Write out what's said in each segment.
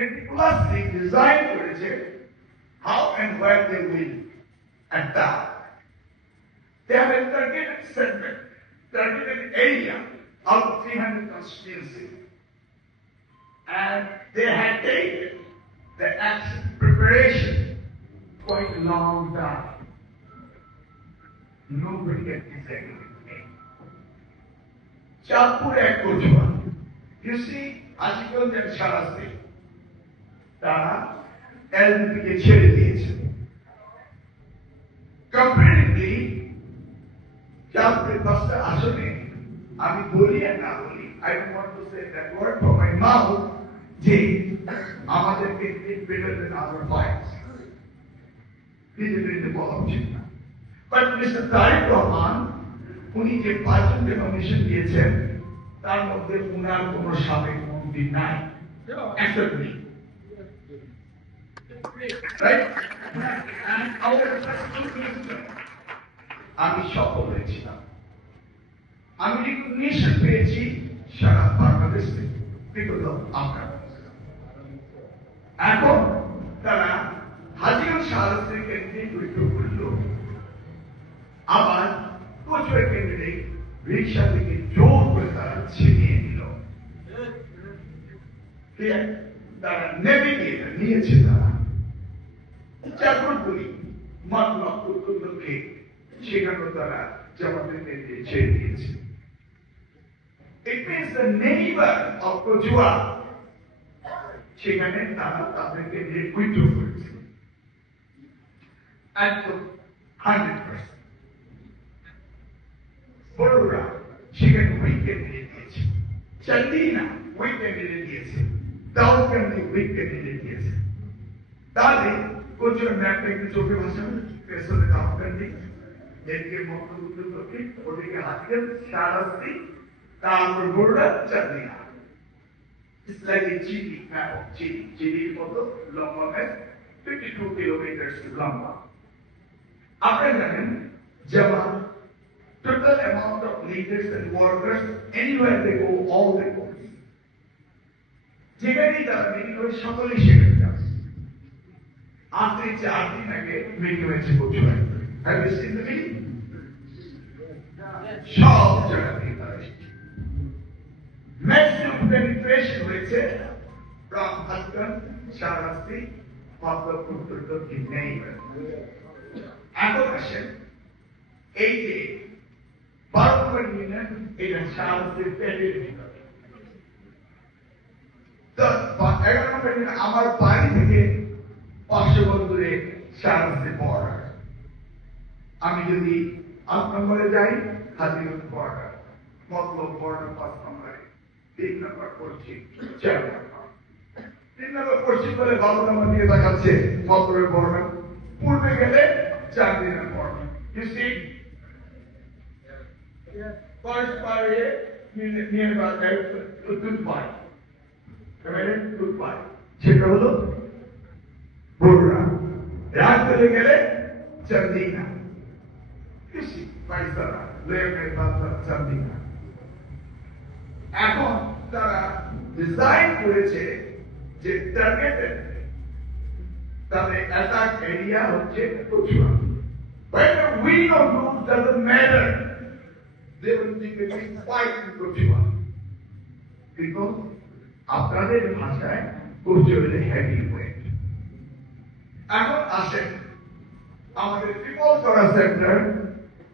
meticulously designed করেছে how and where they will attack. They have a targeted segment, targeted area out of 300 constituencies. And they had taken the action preparation quite a long time. Nobody can disagree with me. Chatpur ek Kojua. You see, Ajikal and Sharasti, তারা এলপিকে ছেড়ে দিয়েছে। Comparatively, চাঁদপুরের 10টা আসনে আমি বলি আর না বলি, I don't want to say that word from my mouth, যে আমাদেরকে better than other fights. বিজেপিতে বলা উচিত না। But Mr. Tariq Rahman, উনি যে 5 জনকে নমিনেশন দিয়েছেন, তার মধ্যে উনার কোন সাবেক মন্ত্রী নাই। Except me. Right? And our president minister, আমি সফল হয়েছিলাম। আমি রিকগনিশন পেয়েছি সারা বাংলাদেশ থেকে বিগত আপনার। এখন তারা হাজিগঞ্জ শাহরাস্তির ক্যান্ডিডেট উইথড্র করল, আবার কোচুয়ার ক্যান্ডিডেট রিক্সা থেকে জোর করে তারা ছিনিয়ে নিল। তারা নেভিগেটর নিয়েছে, তারা চাকরগুলি মাত্র লক্ষ্যে সেখানে তারা জামাতের ক্যান্ডিডেট ছেড়ে দিয়েছে। It means the neighbor of Kojua, সেখানে তারা তাদের ক্যান্ডিডেট উইথড্র করেছে। And for 100%. বড়রা সেখানে উইক ক্যান্ডিডেট দিয়েছে। চান্দিনা উইক ক্যান্ডিডেট দিয়েছে। দাউদকান্দি উইক ক্যান্ডিডেট দিয়েছে। তাহলে কোচুয়ার ম্যাপটা একটু চোখে ভাসানো, পেছনে দাউদকান্দি, এদিকে মধ্যপ্রদেশ, ওদিকে হাজিগঞ্জ শাহরাস্তি, তারপর বড়রা Chandina. It's like a chili map of chili. চিলির মতো লম্বা ম্যাপ, 52 kilometers লম্বা। আপনারা জানেন জামাত total amount of leaders and workers anywhere they go, all they go. যেখানেই তারা মিটিং করে সকলেই সেখানে যাচ্ছে। আজ থেকে 4 দিন আগে মিটিং হয়েছে কোচুয়ায়। Have you seen the meeting? সব জায়গা থেকে তারা এসেছে। Maximum penetration হয়েছে from Haziগঞ্জ, শাহরাস্তি, মতলবপুর পর্যন্ত নেই। এখন আসেন এই যে 12 নম্বর ইউনিয়ন, এটা শাহরাস্তির পেটের ভিতরে। 11 নম্বর ইউনিয়ন আমার বাড়ি থেকে 500 গজ দূরে শাহরাস্তির বর্ডার। আমি যদি 8 নম্বরে যাই, হাজিগঞ্জ বর্ডার, মতলব বর্ডার 5 নম্বরে, 3 নম্বর পশ্চিম, 4 নম্বর। 3 নম্বর পশ্চিম বলে 12 নম্বর দিয়ে দেখাচ্ছে মতলবের বর্ডার। পূর্বে গেলে 4 দিনের border. You see? First area nearby Dubai. Dubai. সেটা হলো বড়রা। রাত চলে গেলে চান্দিনা। You see? পাইসারা, লেফট পাইসারা, চান্দিনা। এখন তারা ডিজাইন করেছে যে টার্গেটেড তাদের অ্যাটাক এরিয়া হচ্ছে Kochua. Whether win or lose doesn't matter. They will be making fight in Kojua. Because আপনাদের ভাষায় কোচুয়া হলে হেভি ওয়েট। এখন আসেন আমাদের ত্রিপুরা সেন্টার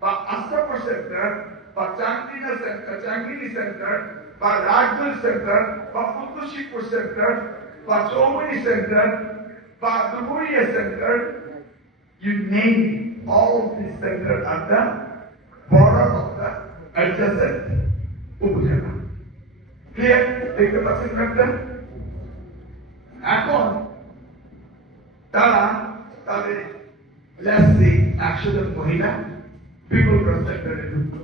বা আস্তাপুর সেন্টার বা চান্দিনা সেন্টার, চাঙ্গিনী সেন্টার বা রাজগঞ্জ সেন্টার বা ফুলকুশিপুর সেন্টার বা চৌমনি সেন্টার বা Dupuria centre, you name it, all of these centers are the border of the adjacent উপজেলা। ক্লিয়ার? দেখতে পাচ্ছেন ম্যাপটা? এখন তারা তাদের লেসলি 100 জন মহিলা বিভিন্ন সেক্টরে ঢুকলো।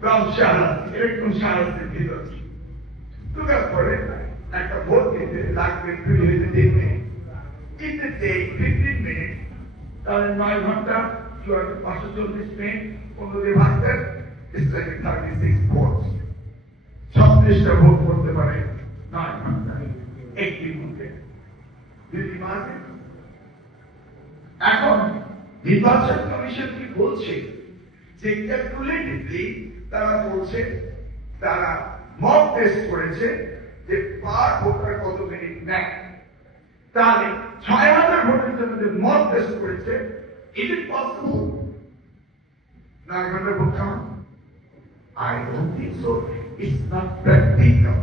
গ্রাম শাহরাস্তি, এরকম শাহরাস্তির ভিতর ঢুকার পরে একটা ভোট দিতে লাগবে 3 মিনিট। In the day, 15 minutes, তাহলে 9 ঘন্টা, 540 মিনিট, 15 দিয়ে ভাগতেন, it's like 36 votes. 36টা ভোট করতে পারে 9 ঘন্টা, 80 মিনিট। দিদি মানে এখন নির্বাচন কমিশন কি বলছে যে ক্যালকুলেটিভলি তারা বলছে তারা মক টেস্ট করেছে যে পার ভোটার কত মিনিট নেয় তাহলে 6,000 ভোটের জন্য যে মক টেস্ট করেছে ইজ ইট পসিবল 9 ঘন্টা ভোট খাওয়া I don't think so. It's not practical.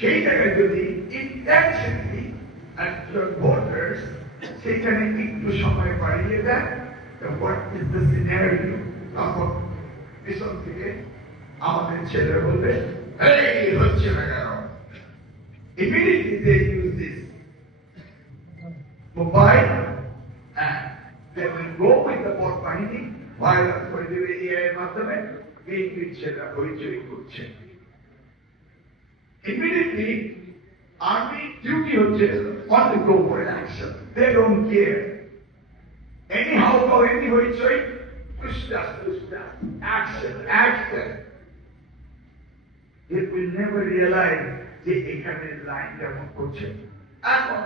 সেই জায়গায় যদি intentionally actual voters সেখানে একটু সময় বাড়িয়ে দেয় what is the scenario? তখন পিছন থেকে আমাদের ছেলে বলবে এই হচ্ছে না কেন immediately they use this mobile and they will go with the vote finding violence করে দেবে AI এর মাধ্যমে বিএনপির ছেলেরা হইচই করছে immediately army duty হচ্ছে on the go for action they don't care anyhow or any Hoichoi push that action it will never realize যে এখানে লাইন যেমন করছে এখন